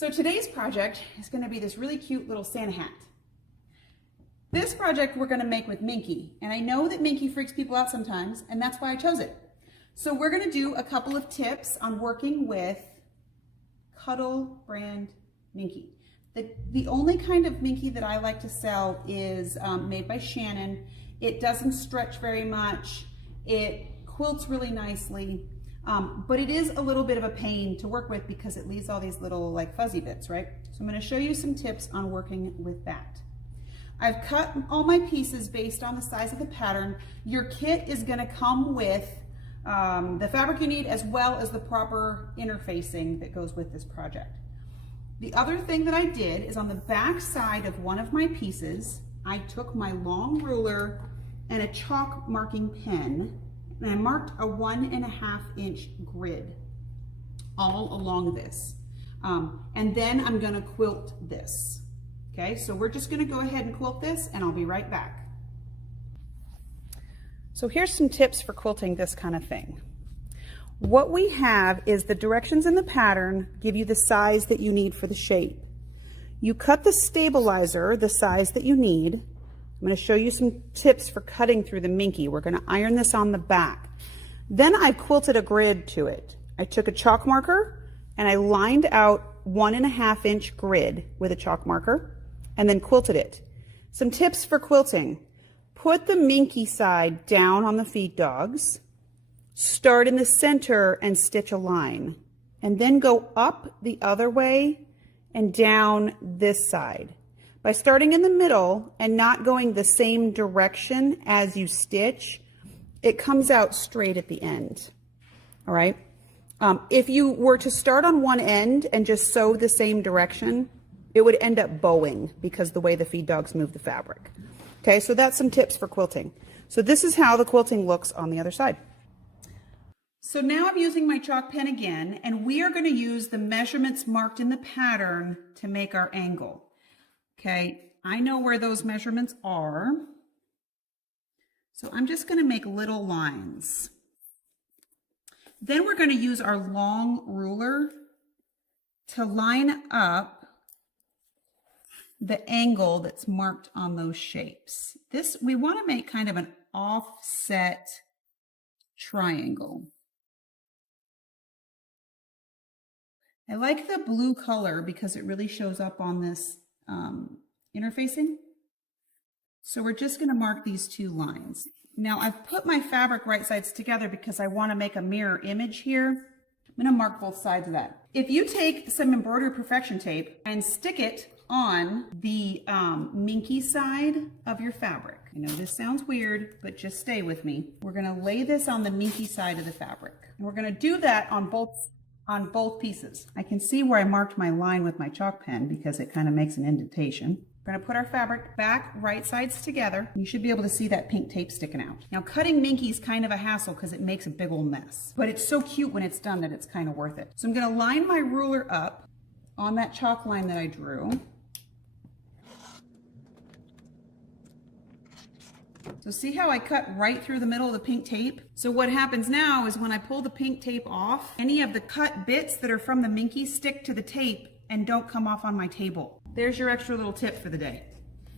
So today's project is going to be this really cute little Santa hat. This project we're going to make with Minky, and I know that Minky freaks people out sometimes, and that's why I chose it. So we're going to do a couple of tips on working with Cuddle brand Minky. The only kind of Minky that I like to sell is made by Shannon. It doesn't stretch very much. It quilts really nicely, but it is a little bit of a pain to work with because it leaves all these little like fuzzy bits, right? So I'm going to show you some tips on working with that. I've cut all my pieces based on the size of the pattern. Your kit is going to come with the fabric you need as well as the proper interfacing that goes with this project. The other thing that I did is on the back side of one of my pieces, I took my long ruler and a chalk marking pen, and I marked a 1.5 inch grid all along this. And then I'm gonna quilt this. Okay, so we're just gonna go ahead and quilt this, and I'll be right back. So here's some tips for quilting this kind of thing. What we have is the directions in the pattern give you the size that you need for the shape. You cut the stabilizer the size that you need. I'm going to show you some tips for cutting through the Minky. We're going to iron this on the back. Then I quilted a grid to it. I took a chalk marker and I lined out 1.5 inch grid with a chalk marker and then quilted it. Some tips for quilting. Put the Minky side down on the feed dogs. Start in the center and stitch a line, and then go up the other way and down this side. By starting in the middle and not going the same direction as you stitch, it comes out straight at the end. All right. If you were to start on one end and just sew the same direction, it would end up bowing because the way the feed dogs move the fabric. Okay, so that's some tips for quilting. So this is how the quilting looks on the other side. So now I'm using my chalk pen again, and we are going to use the measurements marked in the pattern to make our angle. Okay, I know where those measurements are. So I'm just going to make little lines. Then we're going to use our long ruler to line up the angle that's marked on those shapes. This, we want to make kind of an offset triangle. I like the blue color because it really shows up on this interfacing. So we're just going to mark these two lines. Now I've put my fabric right sides together because I want to make a mirror image here. I'm going to mark both sides of that. If you take some embroidery perfection tape and stick it on the Minky side of your fabric. I know this sounds weird, but just stay with me. We're going to lay this on the Minky side of the fabric. And we're going to do that on both pieces. I can see where I marked my line with my chalk pen because it kind of makes an indentation. We're going to put our fabric back right sides together. You should be able to see that pink tape sticking out. Now cutting Minky is kind of a hassle because it makes a big old mess, but it's so cute when it's done that it's kind of worth it. So I'm going to line my ruler up on that chalk line that I drew. So see how I cut right through the middle of the pink tape? So what happens now is when I pull the pink tape off, any of the cut bits that are from the Minky stick to the tape and don't come off on my table. There's your extra little tip for the day.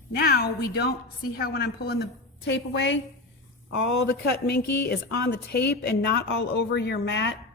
Now we don't, see how when I'm pulling the tape away, all the cut Minky is on the tape and not all over your mat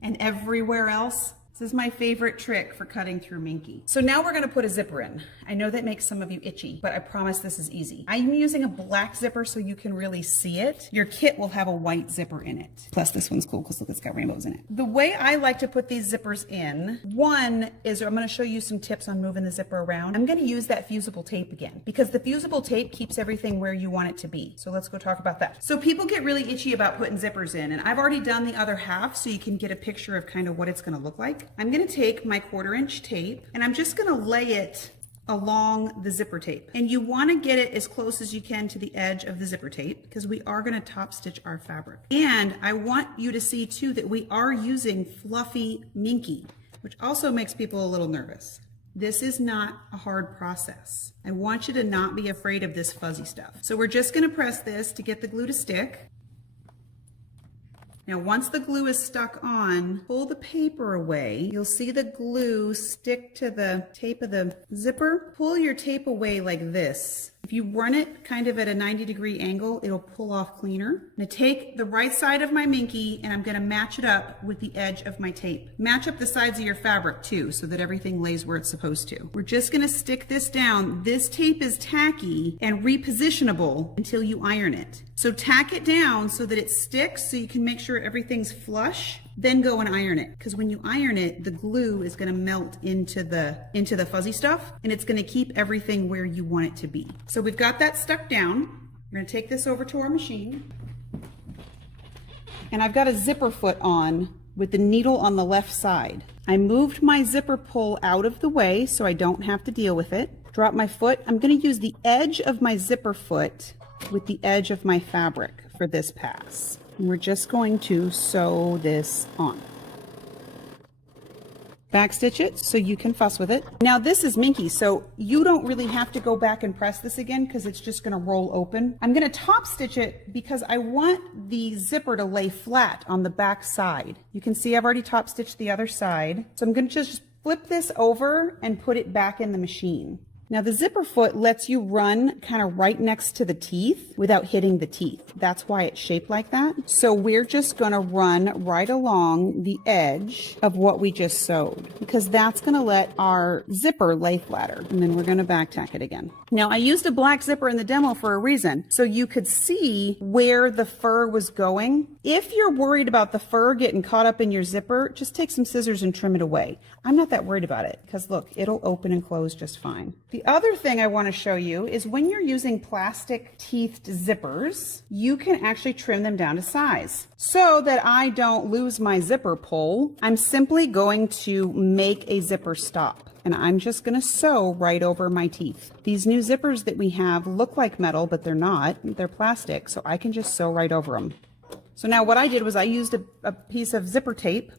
and everywhere else? This is my favorite trick for cutting through Minky. So now we're going to put a zipper in. I know that makes some of you itchy, but I promise this is easy. I'm using a black zipper so you can really see it. Your kit will have a white zipper in it. Plus this one's cool because look, it's got rainbows in it. The way I like to put these zippers in, one is I'm going to show you some tips on moving the zipper around. I'm going to use that fusible tape again because the fusible tape keeps everything where you want it to be. So let's go talk about that. So people get really itchy about putting zippers in, and I've already done the other half so you can get a picture of kind of what it's going to look like. I'm going to take my 1/4 inch tape and I'm just going to lay it along the zipper tape. And you want to get it as close as you can to the edge of the zipper tape because we are going to top stitch our fabric. And I want you to see too that we are using fluffy Minky, which also makes people a little nervous. This is not a hard process. I want you to not be afraid of this fuzzy stuff. So we're just going to press this to get the glue to stick. Now, once the glue is stuck on, pull the paper away. You'll see the glue stick to the tape of the zipper. Pull your tape away like this. If you run it kind of at a 90-degree angle, it'll pull off cleaner. I'm gonna take the right side of my Minky and I'm gonna match it up with the edge of my tape. Match up the sides of your fabric too, so that everything lays where it's supposed to. We're just gonna stick this down. This tape is tacky and repositionable until you iron it. So tack it down so that it sticks, so you can make sure everything's flush. Then go and iron it, because when you iron it, the glue is going to melt into the fuzzy stuff, and it's going to keep everything where you want it to be. So we've got that stuck down. We're going to take this over to our machine, and I've got a zipper foot on with the needle on the left side. I moved my zipper pull out of the way so I don't have to deal with it. Drop my foot. I'm going to use the edge of my zipper foot with the edge of my fabric for this pass. And we're just going to sew this on. Backstitch it so you can fuss with it. Now this is Minky, so you don't really have to go back and press this again because it's just going to roll open. I'm going to top stitch it because I want the zipper to lay flat on the back side. You can see I've already top stitched the other side. So I'm going to just flip this over and put it back in the machine. Now the zipper foot lets you run kind of right next to the teeth without hitting the teeth. That's why it's shaped like that. So we're just going to run right along the edge of what we just sewed, because that's going to let our zipper lay flatter. And then we're going to back tack it again. Now I used a black zipper in the demo for a reason, so you could see where the fur was going. If you're worried about the fur getting caught up in your zipper, just take some scissors and trim it away. I'm not that worried about it because look, it'll open and close just fine. The other thing I want to show you is when you're using plastic teethed zippers, you can actually trim them down to size. So that I don't lose my zipper pull, I'm simply going to make a zipper stop. And I'm just going to sew right over my teeth. These new zippers that we have look like metal, but they're not. They're plastic, so I can just sew right over them. So now what I did was I used a piece of zipper tape,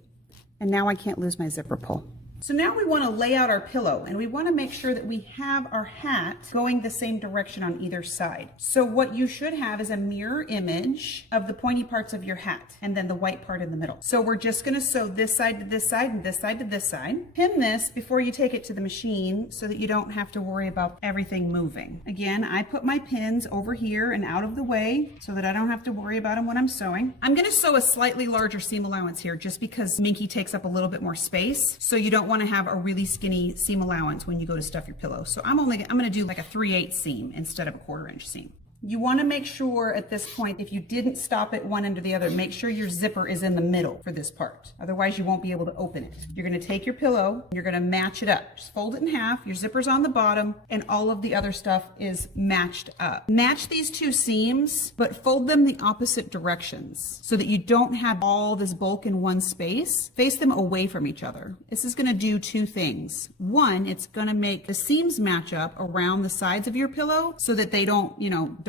and now I can't lose my zipper pull. So now we want to lay out our pillow, and we want to make sure that we have our hat going the same direction on either side. So what you should have is a mirror image of the pointy parts of your hat and then the white part in the middle. So we're just going to sew this side to this side and this side to this side. Pin this before you take it to the machine so that you don't have to worry about everything moving. Again, I put my pins over here and out of the way so that I don't have to worry about them when I'm sewing. I'm going to sew a slightly larger seam allowance here just because Minky takes up a little bit more space, so you don't want to have a really skinny seam allowance when you go to stuff your pillow. So I'm going to do like a 3/8 seam instead of a 1/4 inch seam. You want to make sure at this point, if you didn't stop at one end or the other, make sure your zipper is in the middle for this part. Otherwise, you won't be able to open it. You're going to take your pillow, and you're going to match it up. Just fold it in half, your zipper's on the bottom, and all of the other stuff is matched up. Match these two seams, but fold them the opposite directions so that you don't have all this bulk in one space. Face them away from each other. This is going to do two things. One, it's going to make the seams match up around the sides of your pillow so that they don't,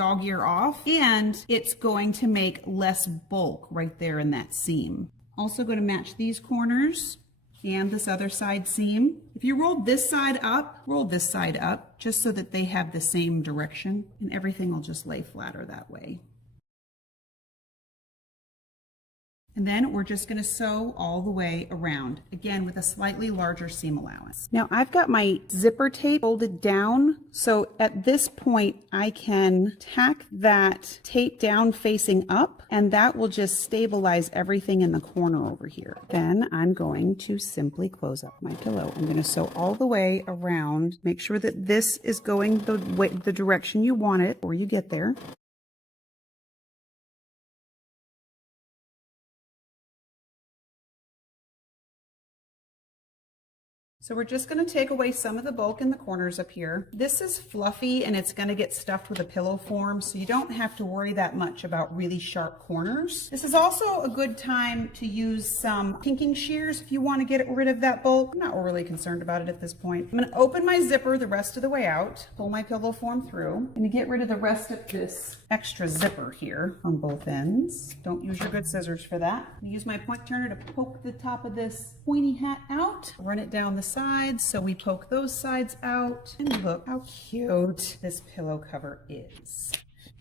dog ear off, and it's going to make less bulk right there in that seam. Also going to match these corners and this other side seam. If you roll this side up, roll this side up just so that they have the same direction, and everything will just lay flatter that way. And then we're just going to sew all the way around, again with a slightly larger seam allowance. Now I've got my zipper tape folded down, so at this point I can tack that tape down facing up, and that will just stabilize everything in the corner over here. Then I'm going to simply close up my pillow. I'm going to sew all the way around, make sure that this is going the direction you want it before you get there. So we're just going to take away some of the bulk in the corners up here. This is fluffy and it's going to get stuffed with a pillow form, so you don't have to worry that much about really sharp corners. This is also a good time to use some pinking shears if you want to get rid of that bulk. I'm not really concerned about it at this point. I'm going to open my zipper the rest of the way out, pull my pillow form through, I'm going to get rid of the rest of this extra zipper here on both ends. Don't use your good scissors for that. I'm going to use my point turner to poke the top of this pointy hat out, run it down the sides, so we poke those sides out, and look how cute this pillow cover is.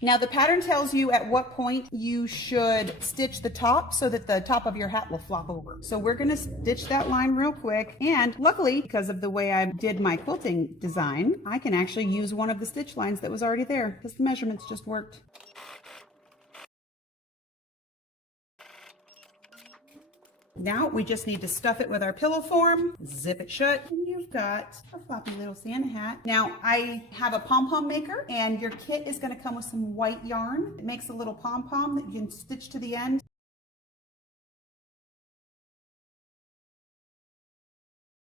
Now the pattern tells you at what point you should stitch the top so that the top of your hat will flop over. So we're gonna stitch that line real quick, and luckily, because of the way I did my quilting design, I can actually use one of the stitch lines that was already there because the measurements just worked. Now we just need to stuff it with our pillow form, zip it shut, and you've got a floppy little Santa hat. Now I have a pom-pom maker, and your kit is going to come with some white yarn. It makes a little pom-pom that you can stitch to the end.